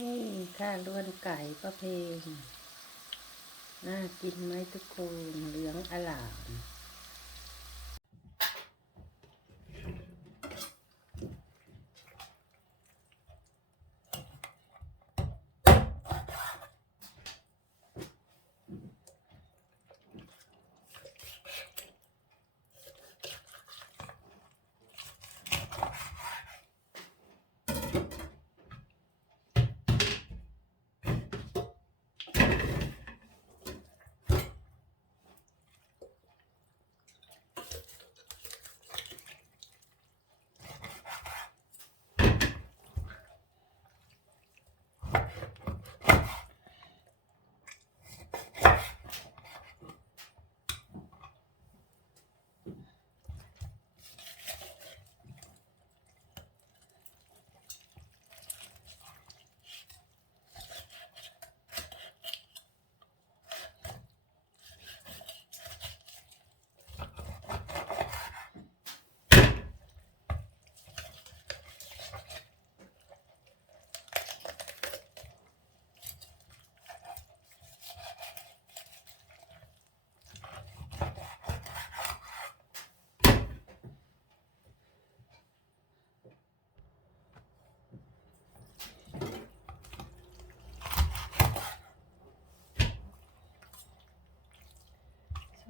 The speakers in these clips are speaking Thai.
นี่ข้าล้วนไก่ประเพณน่ากินไหมทุกคนเหลืองอลาม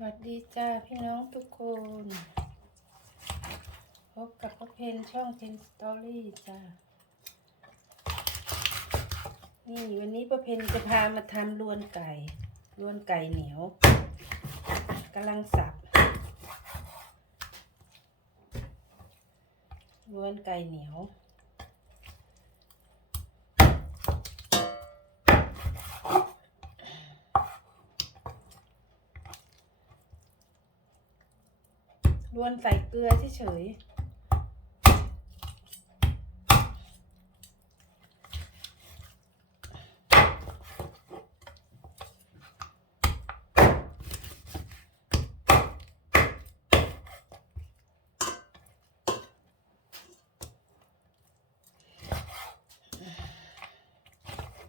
วัสดีจ้าพี่น้องทุกคน พบกับประเพณช่องเทนสตอรี่จ้า นี่วันนี้ประเพณจะพามาทำลวนไก่ลวนไก่เหนียวกำลังสับลวนไก่เหนียว ลวนใส่เกลือเฉยๆ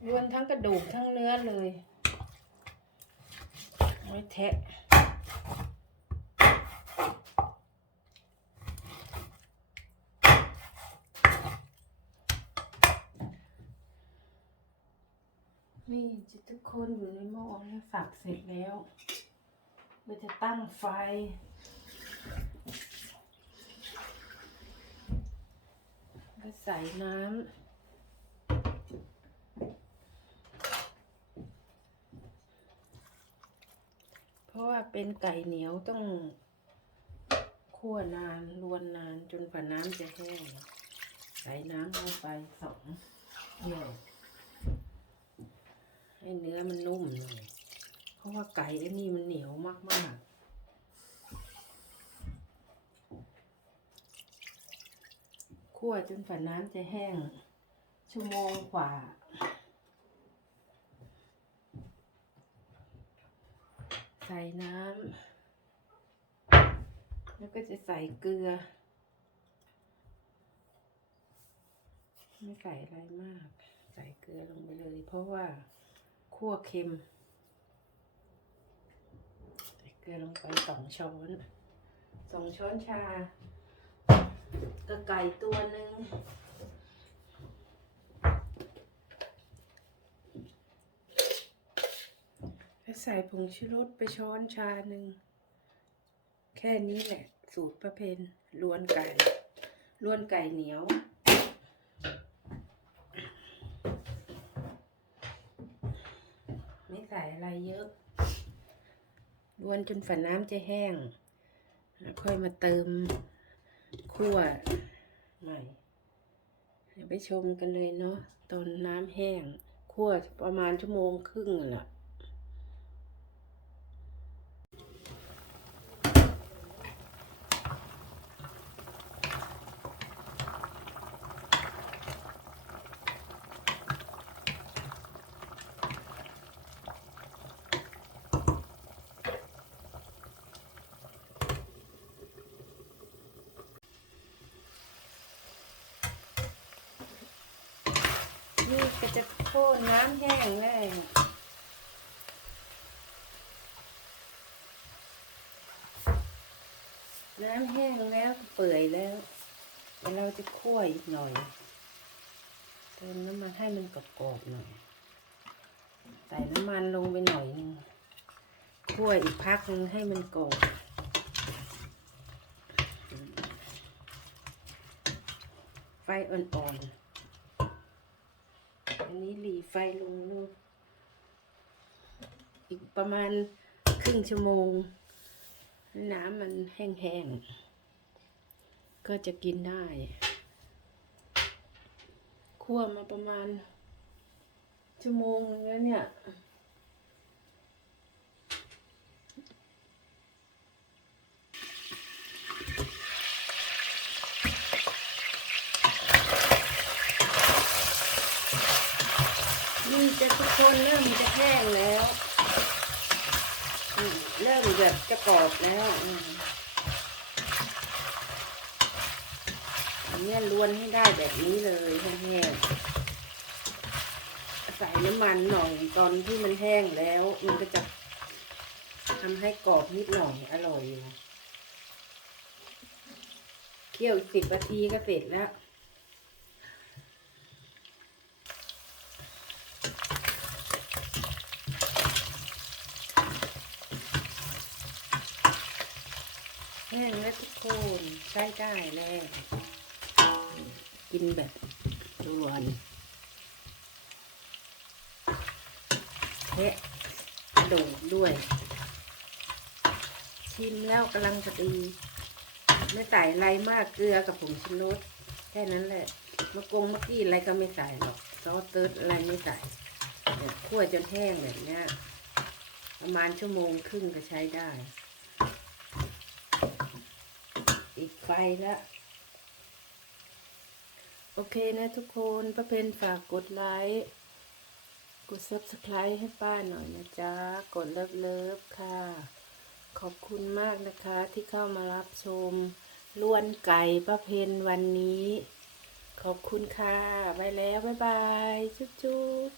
ลวนทั้งกระดูกทั้งเนื้อเลย ไว้แทะ นี่จะทุกคนอยู่ในหม้อแล้วสับเสร็จแล้วเราจะตั้งไฟ ก็ใส่น้ำ เพราะว่าเป็นไก่เหนียวต้องคั่วนานลวนนานจนกว่าน้ำจะแห้ง ใส่น้ำลงไปสองเดี่ยว ให้เนื้อมันนุ่มหน่อย เพราะว่าไก่ไอ้นี่มันเหนียวมากๆคั่วจนฝาน้ำจะแห้ง ชั่วโมงกว่า ใส่น้ำแล้วก็จะใส่เกลือ ไม่ใส่อะไรมาก ใส่เกลือลงไปเลยเพราะว่า คั่วเค็มใส่เกลือลงไปสองช้อนสองช้อนชากระไก่ตัวหนึ่งแล้วใส่ผงชูรสไปช้อนชาหนึ่ง แค่นี้แหละ สูตรประเพณลวนไก่ลวนไก่เหนียว ไม่ ใส่อะไรเยอะลวนจนฝันน้ำจะแห้ง ค่อยมาเติมคั่วใหม่เดี๋ยวไปชมกันเลยเนาะตอนน้ำแห้งคั่วประมาณชั่วโมงครึ่งแหละ นี่ก็จะโค่นน้ำแห้งแล้วน้ำแห้งแล้วเปื่อยแล้วเดี๋ยวเราจะคั่วอีกหน่อยเติมน้ำมันให้มันกรอบๆหน่อย ใส่น้ำมันลงไปหน่อยนึงคั่วอีกพักนึงให้มันกรอบไฟอ่อนๆ อันนี้หลีไฟลงนู่อีกประมาณครึ่งชั่วโมง น้ำมันแห้งๆ ก็จะกินได้คั่วมาประมาณชั่วโมงนึงแล้วเนี่ย นี่ จะทุกคนเริ่มจะแห้งแล้วเริ่มแบบจะกรอบแล้วอันเนี้ยล้วนให้ได้แบบนี้เลยแห้งๆใส่น้ำมันหน่อยตอนที่มันแห้งแล้ว มันก็จะทำให้กรอบนิดหน่อยอร่อยอยู่เคี่ยวสิบนาทีก็เสร็จแล้ว แห้งแล้วทุกคนใช้ได้แล้ว กินแบบด่วนแทะกระดูกด้วย ชิมแล้วกำลังพอดี ไม่ใส่อะไรมากเกลือกับผงชูรสแค่นั้นแหละมะกงมะกี้อะไรก็ไม่ใส่หรอกซอสเติร์ดอะไรไม่ใส่คั่วจนแห้งแบบนี้ประมาณชั่วโมงครึ่งก็ใช้ได้ิดไฟแล้ว โอเคนะทุกคนป้าเพนฝากกดไลค์ กด subscribe ให้ป้าหน่อยนะจ๊ะ กดเลิฟเลิฟๆค่ะ ขอบคุณมากนะคะที่เข้ามารับชมล้วนไก่ป้าเพนวันนี้ ขอบคุณค่ะ ไปแล้ว บ๊ายบาย จุ๊บ